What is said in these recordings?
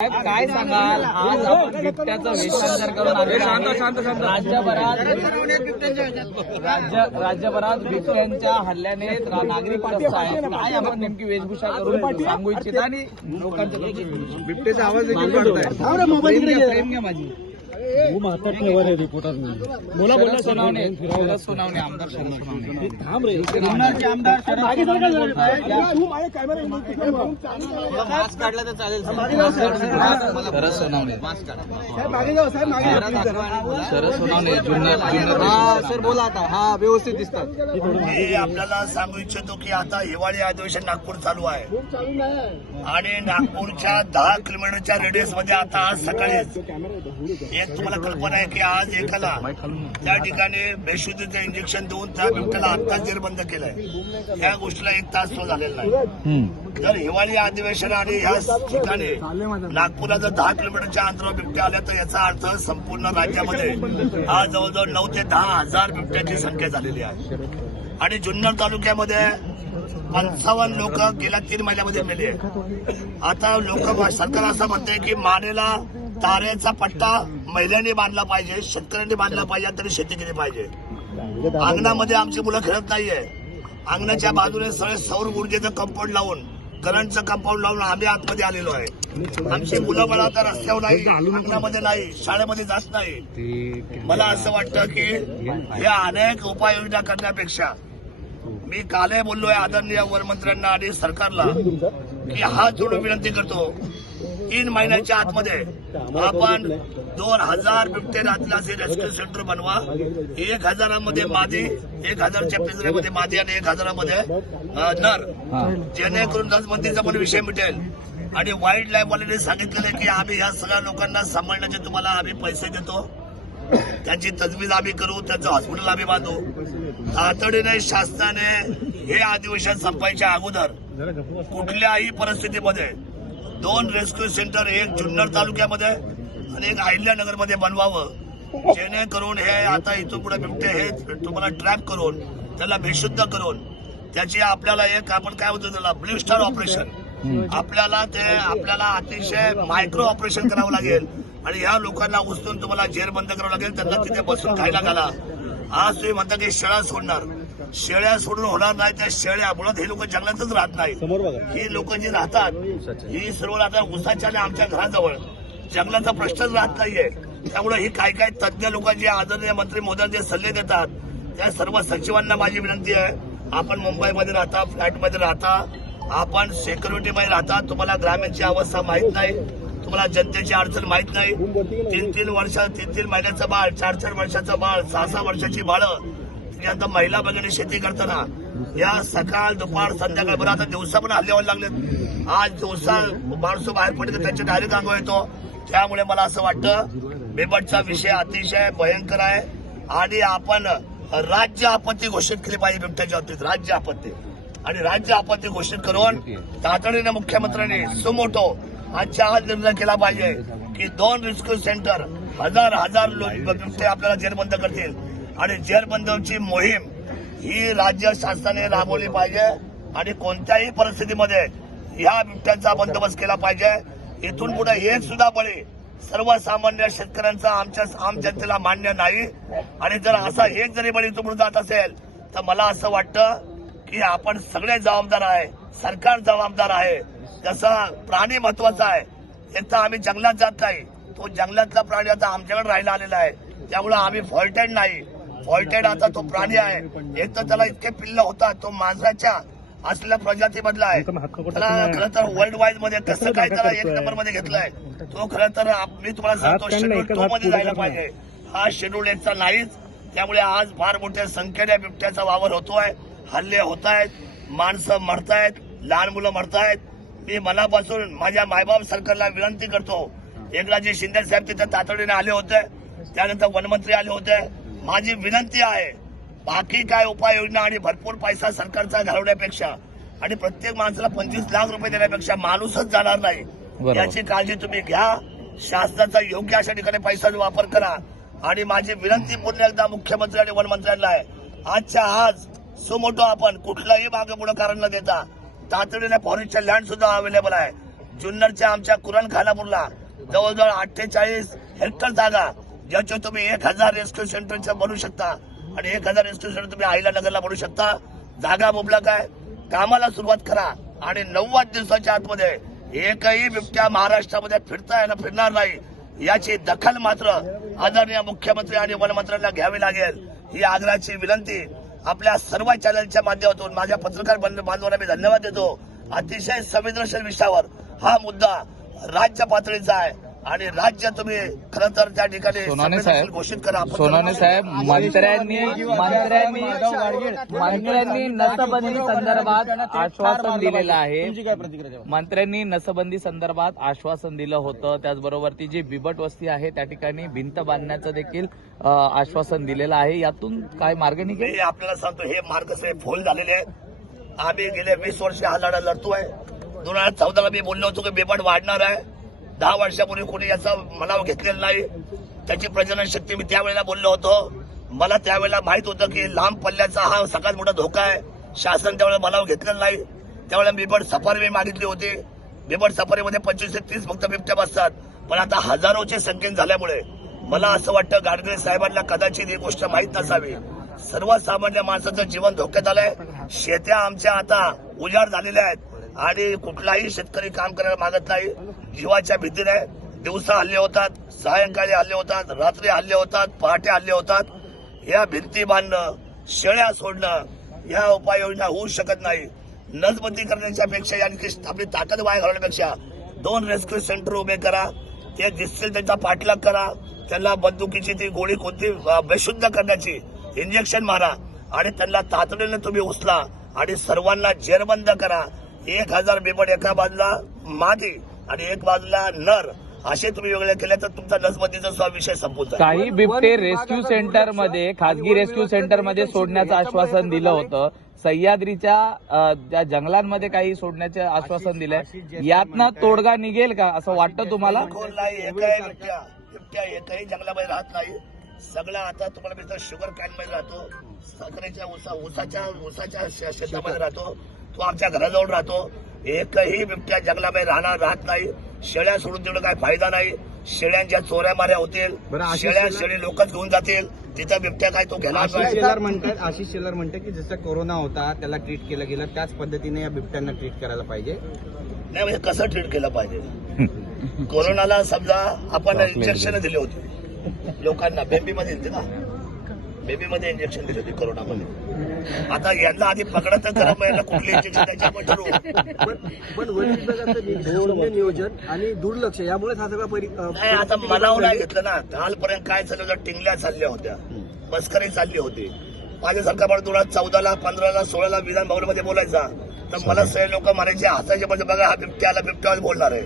काय सांगाल आज आपण बिबट्याचं वेषांतर करून राज्यभरात बिबट्यांच्या हल्ल्याने नागरिक त्रस्त आहेत. काय आपण नेमकी वेशभूषा करून सांगू इच्छिता आणि लोकांच्या बिबट्याचा आवाज देखील वाढताय. माझी बोला सोनावणे सोनावणे आमदार शरद सोनावणे आमदार मास्क काढला तर चालेल. शरद सोनावणे शरद सोनावणे सर बोला आता. हा व्यवस्थित दिसतात. मी आपल्याला सांगू इच्छितो की आता हिवाळी अधिवेशन नागपूर चालू आहे आणि नागपूरच्या 10 किलोमीटरच्या रेडियस मध्ये आता आज सकाळी एक तुम्हाला कल्पना आहे की आज एकाला त्या ठिकाणी बेशुद्धीचं इंजेक्शन देऊन त्या बिबट्याला आत्ताच जेरबंद केलंय. या गोष्टीला 1 तास तो झालेला नाही. जर हिवाळी अधिवेशन आणि ह्या ठिकाणी नागपूरला जर 10 किलोमीटरच्या अंतरावर बिबट्या आल्या तर याचा अर्थ संपूर्ण राज्यामध्ये आज जवळजवळ 9 ते 10 हजार बिबट्याची संख्या झालेली आहे. आणि जुन्नर तालुक्यामध्ये 55 लोक गेल्या 3 महिन्यामध्ये मेले. आता लोक सरकार असं म्हणते की मानेला तारेचा पट्टा महिलांनी बांधला पाहिजे, शेतकऱ्यांनी बांधला पाहिजे, तरी शेती केली पाहिजे. अंगणामध्ये आमची मुलं खेळत नाहीये. अंगणाच्या बाजूने सगळे सौर ऊर्जेचं कंपाऊंड लावून, करंटचं कंपाऊंड लावून आम्ही आतमध्ये आलेलो आहे. आमची मुलं मला आता रस्त्यावर नाही, अंगणामध्ये नाही, शाळेमध्ये जात नाही. मला असं वाटतं की या अनेक उपाययोजना करण्यापेक्षा मी कालही बोललोय आदरणीय वनमंत्र्यांना आणि सरकारला की हात जोडून विनंती करतो, 3 महिन्याच्या आतमध्ये आपण 2000 बिबटे राहतील असे रेस्क्यू सेंटर बनवा. 1000 मध्ये मादी, 1000च्या पिंजऱ्यामध्ये मादी आणि 1000 मध्ये नर, जेणेकरून नसबंदीचा पण विषय मिटेल. आणि वाईल्ड लाईफ वाल्यांनी सांगितलेले की आम्ही या सगळ्या लोकांना सांभाळण्याचे तुम्हाला आम्ही पैसे देतो, त्यांची तजवीज आम्ही करू, त्यांचं हॉस्पिटल आम्ही बांधू. तातडीने शासनाने हे अधिवेशन संपायच्या अगोदर कुठल्याही परिस्थितीमध्ये 2 रेस्क्यू सेंटर, एक जुन्नर तालुक्यामध्ये आणि एक अहिल्यानगरमध्ये बनवावं, जेणेकरून हे आता इथून पुढे बिबटे हे तुम्हाला ट्रॅप करून त्याला बेशुद्ध करून त्याची आपल्याला एक आपण काय होतं त्याला ब्लू स्टार ऑपरेशन, आपल्याला अतिशय मायक्रो ऑपरेशन करावं लागेल आणि ह्या लोकांना उचलून तुम्हाला जेरबंद करावं लागेल, त्यांना तिथे बसून खायला घाला. आज तुम्ही म्हणता की शेळ्या सोडणार, शेळ्या सोडून होणार नाही. त्या शेळ्या मुळात हे लोक जंगलातच राहत नाही. ही लोक जी राहतात ही सर्व राहतात उसाच्या आणि आमच्या घराजवळ. जंगलाचा प्रश्नच राहत नाहीये. त्यामुळे ही काय काय तज्ञ लोक जे आदरणीय मंत्री महोदय जे सल्ले देतात त्या सर्व सचिवांना माझी विनंती आहे, आपण मुंबईमध्ये राहता, फ्लॅटमध्ये राहता, आपण सिक्युरिटीमध्ये राहता, तुम्हाला ग्रामीणची अवस्था माहीत नाही, तुम्हाला जनतेची अडचण माहीत नाही. 3-3 वर्ष, 3-3 महिन्याचं बाळ, 4-4 वर्षाचं बाळ, 6-6 वर्षाची बाळं, आता महिला भगिनी शेती करताना या सकाळ दुपार संध्याकाळ, बरं आता दिवसा पण हल्ले व्हायला लागलेत. आज दिवसा माणसं बाहेर पडते त्यांच्या डायरेक्ट अंग येतो. त्यामुळे मला असं वाटतं बिबटचा विषय अतिशय भयंकर आहे आणि आपण राज्य आपत्ती घोषित केली पाहिजे बिबट्याच्या बाबतीत, राज्य आपत्ती. आणि राज्य आपत्ती घोषित करून तातडीने मुख्यमंत्र्यांनी सुमोटो आजच्या आज निर्णय केला पाहिजे की 2 रेस्क्यू सेंटर, हजार बिबटे आपल्याला जेरबंद करतील आणि जेरबंदीची मोहीम ही राज्य शासनाने राबवली पाहिजे आणि कोणत्याही परिस्थितीमध्ये या बिबट्यांचा बंदोबस्त केला पाहिजे. इथून पुढे एक सुद्धा बळी सर्वसामान्य शेतकऱ्यांचा आम जनतेला मान्य नाही. आणि जर असा एक जरी बळी इथून जात असेल तर मला असं वाटतं की आपण सगळे जबाबदार आहे, सरकार जबाबदार आहे. जसं प्राणी महत्वाचा आहे, एक तर आम्ही जंगलात जात नाही, तो जंगलातला प्राणी आता आमच्याकडे राहायला आलेला आहे. त्यामुळे आम्ही फॉल्टेड नाही, फॉल्टेड आता तो प्राणी आहे. एक तर त्याला इतके पिल्ल होतात, तो माणसाच्या असलेल्या प्रजातीमधला आहे. त्याला खरं तर वर्ल्ड वाईड मध्ये कसं काय त्याला 1 नंबर मध्ये घेतलाय, तो खरं तर मी तुम्हाला सांगतो शेड्यूल 2 मध्ये जायला पाहिजे. हा शेड्यूल 1चा नाहीच. त्यामुळे आज फार मोठ्या संख्येने बिबट्याचा वावर होतोय, हल्ले होत आहेत, माणसं मरतायत, लहान मुलं मरतायत. मी मनापासून माझ्या मायबाप सरकारला विनंती करतो, एकनाथजी शिंदे साहेब तिथे तातडीने आले होते, त्यानंतर वनमंत्री आले होते. माझी विनंती आहे, बाकी काय उपाययोजना आणि भरपूर पैसा सरकारचा घालवण्यापेक्षा आणि प्रत्येक माणसाला 25 लाख रुपये देण्यापेक्षा माणूसच जाणार नाही याची काळजी तुम्ही घ्या. शासनाचा योग्य अशा ठिकाणी पैशाचा वापर करा. आणि माझी विनंती पुन्हा एकदा मुख्यमंत्री आणि वनमंत्र्यांना आहे, आजच्या आज सुमोटो आपण कुठलाही मागे पुढे कारण न देता तातडीने फॉरेस्टच्या लँड सुद्धा अवेलेबल आहे, जुन्नरच्या आमच्या कुरण खानापूरला जवळजवळ 48 हेक्टर जागा, ज्याच्यावर तुम्ही 1000 रेस्क्यू सेंटरच्या बनवू शकता आणि 1000 रेस्क्यू सेंटर तुम्ही आईला नगरला बनवू शकता. जागा मुबलक आहे, कामाला सुरुवात करा आणि 90 दिवसाच्या आतमध्ये एकही बिबट्या महाराष्ट्रामध्ये फिरणार नाही याची दखल मात्र आदरणीय मुख्यमंत्री आणि वनमंत्र्यांना घ्यावी लागेल. ही आग्रहाची विनंती आपल्या सर्व चॅनलच्या माध्यमातून माझ्या पत्रकार बांधवांना मी धन्यवाद देतो. अतिशय संवेदनशील विषयावर हा मुद्दा राज्य पातळीचा आहे आणि राज्य तुम्ही खरं तर त्या ठिकाणी संवेदनशील घोषित करा. सोनाने साहेब, मंत्र्यांनी नसबंदी संदर्भात आश्वासन दिलेलं आहे. मंत्र्यांनी नसबंदी संदर्भात आश्वासन दिलं होतं. त्याचबरोबर ती जी बिबट वस्ती आहे त्या ठिकाणी भिंत बांधण्याचं देखील आश्वासन दिलेलं आहे. यातून काय मार्ग निघेल? मी आपल्याला सांगतो, हे मार्ग फोल झालेले आहेत. आम्ही गेले 20 वर्ष हा लढा लढतोय. 2014ला मी बोललो होतो की बिबट वाढणार आहे. 10 वर्षापूर्वी कोणी याचा मनाव घेतलेला नाही. त्याची प्रजनन शक्ती मी त्यावेळेला बोललो होतो. मला त्यावेळेला माहित होतं की लांब पल्ल्याचा हा सगळ्यात मोठा धोका आहे. शासन त्यावेळेला मनाव घेतलेला नाही. त्यावेळेला बिबट सफारी मी मागितली होती. बिबट सफारीमध्ये 25 ते 30 फक्त बिबट्या बसतात, पण आता हजारोच्या संख्येने झाल्यामुळे मला असं वाटतं गाडगिळ साहेबांना कदाचित ही गोष्ट माहीत नसावी. सर्वसामान्य माणसाचं जीवन धोक्यात आलंय. शेत्या आमच्या आता उजाड झालेल्या आहेत आणि कुठलाही शेतकरी काम करायला मागत नाही. जीवाच्या भीतीने दिवसा हल्ले होतात, सायंकाळी हल्ले होतात, रात्री हल्ले होतात, पहाटे हल्ले होतात. या भिंती बांधणं, शेळ्या सोडणं या उपाययोजना होऊ शकत नाही. नसबंदी करण्याच्या पेक्षा आणखी आपली ताकद वाया घालवण्यापेक्षा 2 रेस्क्यू सेंटर उभे करा. ते दिसतील त्यांचा पाठलाग करा. त्यांना बंदुकीची ती गोळी कोणती बेशुद्ध करण्याची इंजेक्शन मारा आणि त्यांना तातडीने तुम्ही उचला आणि सर्वांना जेरबंद करा. 1000 बिबट एका बाजूला मादी आणि एक बाजूला नर असे तुम्ही वेगळे केले तर तुमचा नसबंदीचा विषय संपून जाईल. काही बिबटे रेस्क्यू सेंटरमध्ये, खासगी रेस्क्यू सेंटरमध्ये सोडण्याचं आश्वासन दिलं होतं. सह्याद्रीच्या ज्या जंगलांमध्ये काही सोडण्याचे आश्वासन दिलंय. यातनं तोडगा निघेल का असं वाटतं तुम्हाला? बिबट्या एकही जंगलामध्ये राहत नाही. सगळा आता तुम्हाला मी शुगर कॅन मध्ये राहतो, साखरेच्या ऊसाच्या शेतामध्ये राहतो, तो आमच्या घराजवळ राहतो. एकही बिबट्या जंगलामध्ये राहत नाही. शेळ्या सोडून तेवढं काही फायदा नाही. शेळ्यांच्या चोऱ्या माऱ्या होतील, शेळी लोकच घेऊन जातील. तिथं बिबट्या काय तो घेणार नाही. आशिष शेलार म्हणतात की जसं कोरोना होता त्याला ट्रीट केलं गेलं त्याच पद्धतीने या बिबट्यांना ट्रीट करायला पाहिजे. नाही म्हणजे कसं ट्रीट केलं पाहिजे? कोरोनाला समजा आपण इंजेक्शन दिले होते लोकांना, बेबीमध्ये दिले ना, बेबीमध्ये इंजेक्शन दिले होते कोरोनामध्ये. आता यांना आधी पकडत तर कुठले इंजेक्शन त्याच्यावर ठरवू. पण वन विभागाचं नियोजन आणि दुर्लक्ष यामुळेच हा सगळा नाही. आता मनावर नाही घेतलं ना. कालपर्यंत काय चाललं होतं, टिंगल्या चालल्या होत्या, मस्करी चालली होती. माझ्यासारखा पण 2014ला 15ला 16ला विधान भवनामध्ये बोलायचा तर मला सगळे लोक म्हणायचे, हसायचे, म्हणजे बघा हा बिबट्याला बिबट्यावर बोलणार आहे.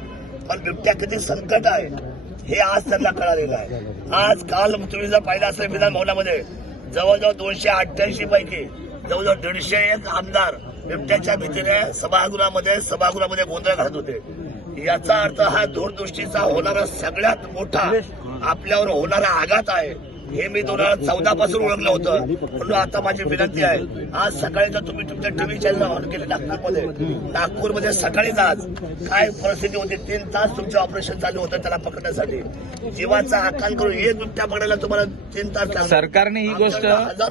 पण बिबट्या किती संकट आहे हे आज त्यांना कळालेलं आहे. आज काल तुम्ही जर पाहिलं असेल विधान भवनामध्ये जवळजवळ 288 पैकी जवळजवळ 101 आमदार बिबट्याच्या भीतीने सभागृहामध्ये गोंधळ घालत होते. याचा अर्थ हा दूरदृष्टीचा होणारा सगळ्यात मोठा आपल्यावर होणारा आघात आहे हे मी 2014 पासून ओळखलं होतं. म्हणून आता माझी विनंती आहे, आज सकाळी जर तुम्ही तुमच्या टीव्ही चॅनल ऑन केले नागपूरमध्ये सकाळीच आज काय परिस्थिती होती. 3 तास तुमचं ऑपरेशन चालू होतं त्याला पकडण्यासाठी. जीवाचा आकाल करून एक बिबट्या पकडायला तुम्हाला 3 तास लागले. सरकारने ही गोष्ट